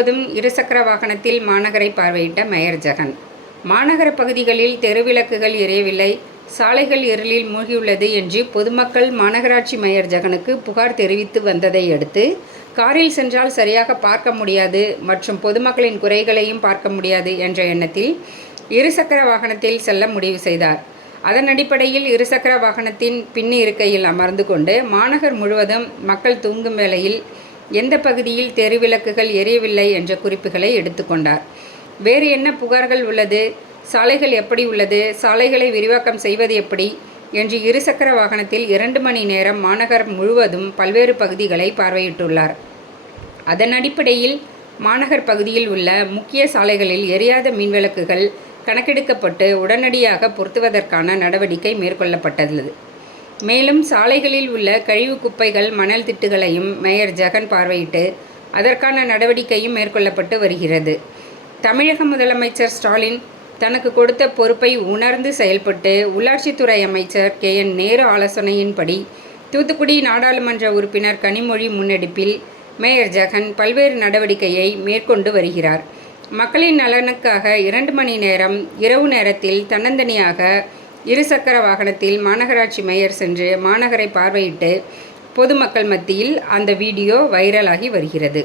முழுவதும் இருசக்கர வாகனத்தில் மாநகரை பார்வையிட்ட மேயர் ஜெகன். மாநகர பகுதிகளில் தெருவிளக்குகள் எரியவில்லை, சாலைகள் இருளில் மூழ்கியுள்ளது என்று பொதுமக்கள் மாநகராட்சி மேயர் ஜெகனுக்கு புகார் தெரிவித்து வந்ததை அடுத்து, காரில் சென்றால் சரியாக பார்க்க முடியாது மற்றும் பொதுமக்களின் குறைகளையும் பார்க்க முடியாது என்ற எண்ணத்தில் இருசக்கர வாகனத்தில் செல்ல முடிவு செய்தார். அதன் அடிப்படையில் இருசக்கர வாகனத்தின் பின் இருக்கையில் அமர்ந்து கொண்டு மாநகர் முழுவதும் மக்கள் தூங்கும் வேளையில் எந்த பகுதியில் தெருவிளக்குகள் எரியவில்லை என்ற குறிப்புகளை எடுத்துக்கொண்டார். வேறு என்ன புகார்கள் உள்ளது, சாலைகள் எப்படி உள்ளது, சாலைகளை விரிவாக்கம் செய்வது எப்படி என்று இருசக்கர வாகனத்தில் 2 மணி நேரம் மாநகர் முழுவதும் பல்வேறு பகுதிகளை பார்வையிட்டுள்ளார். அதன் அடிப்படையில் மாநகர் பகுதியில் உள்ள முக்கிய சாலைகளில் எரியாத மின்விளக்குகள் கணக்கெடுக்கப்பட்டு உடனடியாக பொருத்துவதற்கான நடவடிக்கை மேற்கொள்ளப்பட்டுள்ளது. மேலும் சாலைகளில் உள்ள கழிவு குப்பைகள், மணல் திட்டுகளையும் மேயர் ஜெகன் பார்வையிட்டு அதற்கான நடவடிக்கையும் மேற்கொள்ளப்பட்டு வருகிறது. தமிழக முதலமைச்சர் ஸ்டாலின் தனக்கு கொடுத்த பொறுப்பை உணர்ந்து செயல்பட்டு உள்ளாட்சித்துறை அமைச்சர் KN நேரு ஆலோசனையின்படி தூத்துக்குடி நாடாளுமன்ற உறுப்பினர் கனிமொழி முன்னெடுப்பில் மேயர் ஜெகன் பல்வேறு நடவடிக்கையை மேற்கொண்டு வருகிறார். மக்களின் நலனுக்காக 2 மணி நேரம் இரவு நேரத்தில் தன்னந்தனியாக இருசக்கர வாகனத்தில் மாநகராட்சி மேயர் சென்று மாநகரை பார்வையிட்டு பொதுமக்கள் மத்தியில் அந்த வீடியோ வைரலாகி வருகிறது.